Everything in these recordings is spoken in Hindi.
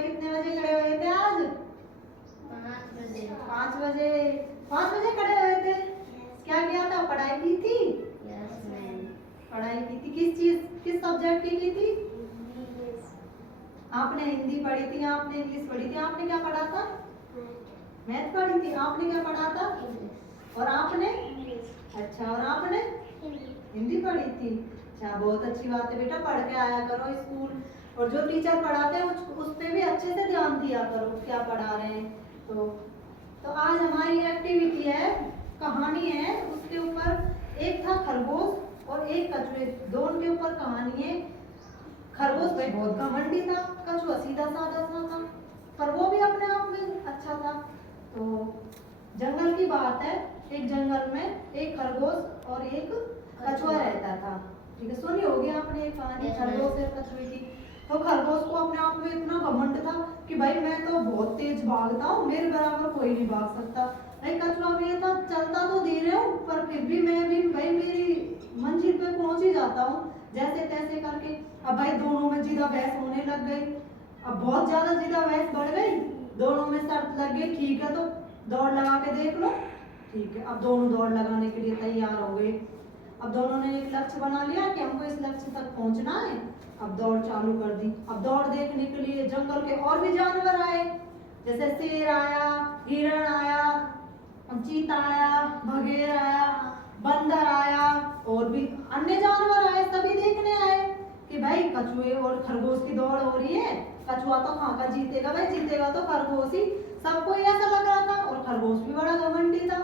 भाई कितने बजे खड़े हुए थे आज? 5 बजे। 5 बजे। 5 बजे खड़े हुए थे। क्या किया था? पढ़ाई की थी? Yes ma'am. पढ़ाई की थी। किस सब्जेक्ट की थी? आपने हिंदी पढ़ी थी, आपने इंग्लिश पढ़ी थी, आपने क्या पढ़ा था? मैथ पढ़ी थी। आपने क्या पढ़ा था? और आपने? अच्छा, और आपने? हिंदी पढ़ी थी। अच्छा, बहुत अच्छी बात है बेटा, पढ़ के आया करो स्कूल, और जो टीचर पढ़ाते हैं उस पे भी अच्छे से ध्यान दिया करो क्या पढ़ा रहे हैं। तो आज हमारी एक्टिविटी है, कहानी है, उसके ऊपर एक था खरगोश और एक कछुए, दोनों के ऊपर कहानी है। खरगोश भाई बहुत घमंडी था, कछुआ सीधा साधा सा था, पर वो भी अपने आप में अच्छा था। तो जंगल की बात है, एक जंगल में एक खरगोश और एक कछुआ रहता था। ठीक है, सुनी होगी आपने एक कहानी खरगोश और कछुए की। तो खरगोश को अपने आप में इतना घमंड था कि भाई मैं तो बहुत तेज भागता हूँ, मेरे बराबर कोई नहीं भाग सकता। भाई कछुआ भी ये था, चलता तो धीरे हूँ पर फिर भी मैं भी भाई मेरी मंजिल पे पहुंच ही जाता हूँ जैसे तैसे करके। अब भाई दोनों में जिदा बहस होने लग गई, अब बहुत ज्यादा जिदा बहस बढ़ गई, दोनों में शर्त लग गई, ठीक है तो दौड़ लगा के देख लो। ठीक है, अब दोनों दौड़ लगाने के लिए तैयार हो गए। अब दोनों ने एक लक्ष्य बना लिया कि हमको इस लक्ष्य तक पहुंचना है। अब दौड़ चालू कर दी। अब दौड़ देखने के लिए जंगल के और भी जानवर आए, जैसे शेर आया, हिरण आया, चीता आया, बघेर आया, बंदर आया, और भी अन्य जानवर आए। सभी देखने आए कि भाई कछुए और खरगोश की दौड़ हो रही है, कछुआ तो कहाँ का जीतेगा, भाई जीतेगा तो खरगोश ही, सबको ऐसा लग रहा था। और खरगोश भी बड़ा घमंडी था।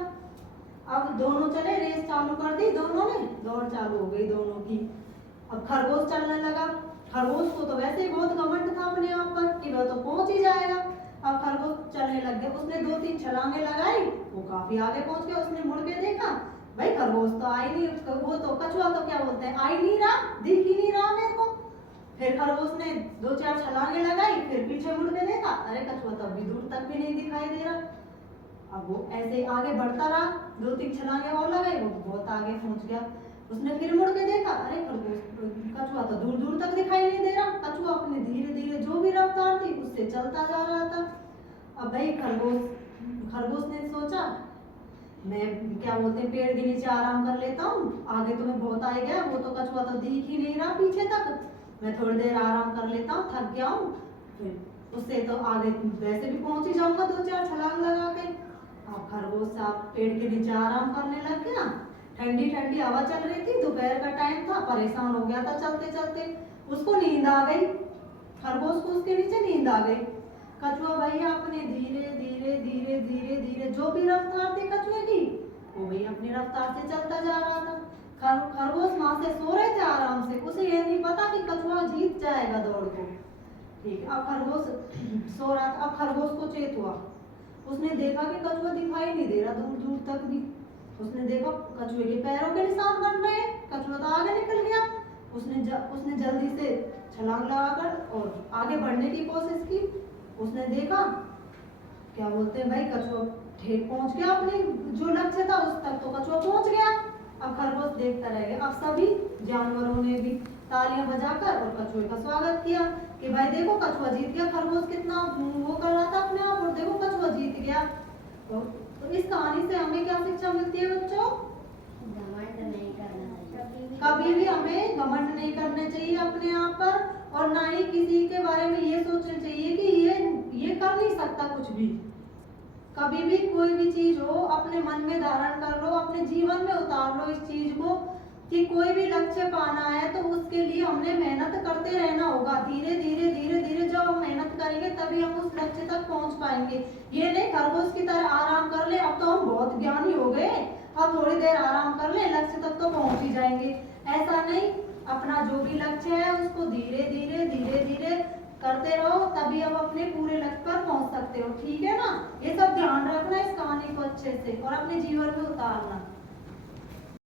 अब दोनों चले, रेस चालू कर दी दोनों ने, दौड़ चालू हो गई दोनों की। अब खरगोश चलने लगा, खरगोश को तो वैसे ही बहुत घमंड था अपने आप पर कि वह तो पहुंच ही जाएगा। अब खरगोश चलने लग गया, उसने 2-3 छलांगे लगाई, वो काफी आगे पहुंच गया। उसने मुड़ के देखा, भाई खरगोश तो आई नहीं, वो तो कछुआ तो क्या बोलते हैं, आई नहीं रहा, दिख ही नहीं रहा मेरे को। फिर खरगोश ने 2-4 छलांगे लगाई, फिर पीछे मुड़ के देखा, अरे कछुआ तो अभी दूर तक भी नहीं दिखाई दे रहा। अब वो ऐसे आगे बढ़ता रहा, 2-3 छलांगे और लगाई, वो बहुत आगे पहुंच गया। उसने फिर मुड़ के देखा, अरे कछुआ तो दूर दूर तक दिखाई नहीं दे रहा। कछुआ अपने धीरे धीरे जो भी रफ्तार थी उससे चलता जा रहा था। अब भाई खरगोश ने सोचा, मैं क्या बोलते हैं पेड़ के नीचे आराम कर लेता हूँ, आगे तो मैं बहुत आ गया, वो तो कछुआ तो दिख ही नहीं रहा पीछे तक, मैं थोड़ी देर आराम कर लेता हूँ, थक गया हूँ, फिर उससे तो आगे वैसे भी पहुंच ही जाऊंगा 2-4 छलांग लगा के। अब खरगोश साहब पेड़ के नीचे आराम करने लग गया। ठंडी ठंडी हवा चल रही थी, दोपहर का टाइम था, परेशान हो गया था चलते चलते, उसको नींद आ गई। खरगोश को उसके नीचे नींद आ गई। कछुआ भैया अपने धीरे धीरे धीरे धीरे धीरे जो भी रफ्तार थी कछुए की, वो भैया अपनी रफ्तार से चलता जा रहा था। खरगोश वहां से सो रहे थे आराम से, उसे ये नहीं पता कि कछुआ जीत जाएगा दौड़ को। ठीक है, अब खरगोश सो रहा था। अब खरगोश को चेत हुआ, उसने देखा कि कछुआ दिखाई नहीं दे रहा दूर दूर तक भी। उसने देखा कछुए के पैरों के निशान बन रहे हैं, कछुआ तो आगे निकल गया। उसने जल्दी से छलांग लगाकर और आगे बढ़ने की कोशिश की। उसने देखा, क्या बोलते हैं भाई, कछुआ ठीक पहुंच गया अपने जो लक्ष्य था उस तक, तो कछुआ पहुंच गया। अब खरगोश देखता रह गया। अब सभी जानवरों ने भी तालियां बजाकर और कछुए का स्वागत किया कि भाई देखो कछुआ जीत गया, खरगोश कितना वो कर रहा था अपने आप, और देखो कछुआ जीत गया। तो इस कहानी से हमें क्या शिक्षा मिलती है बच्चों? घमंड नहीं करना चाहिए, कभी भी हमें घमंड नहीं करना चाहिए अपने आप पर, और ना ही किसी के बारे में ये सोचना चाहिए कि ये कर नहीं सकता कुछ भी। कभी भी कोई भी चीज हो अपने मन में धारण कर लो, अपने जीवन में उतार लो इस चीज को कि कोई भी लक्ष्य पाना है तो उसके लिए हमने मेहनत करते रहना होगा। धीरे धीरे धीरे धीरे जब हम मेहनत करेंगे तभी हम उस लक्ष्य तक पहुंच पाएंगे। ये नहीं खरगोश की तरह आराम कर ले, अब तो हम बहुत ज्ञानी हो गए, अब थोड़ी देर आराम कर ले, लक्ष्य तक तो पहुंच ही जाएंगे। ऐसा नहीं, अपना जो भी लक्ष्य है उसको धीरे धीरे धीरे धीरे करते रहो, तभी अब अपने पूरे लक्ष्य पर पहुंच सकते हो। ठीक है ना? ये सब ध्यान रखना इस कहानी को अच्छे से और अपने जीवन में उतारना।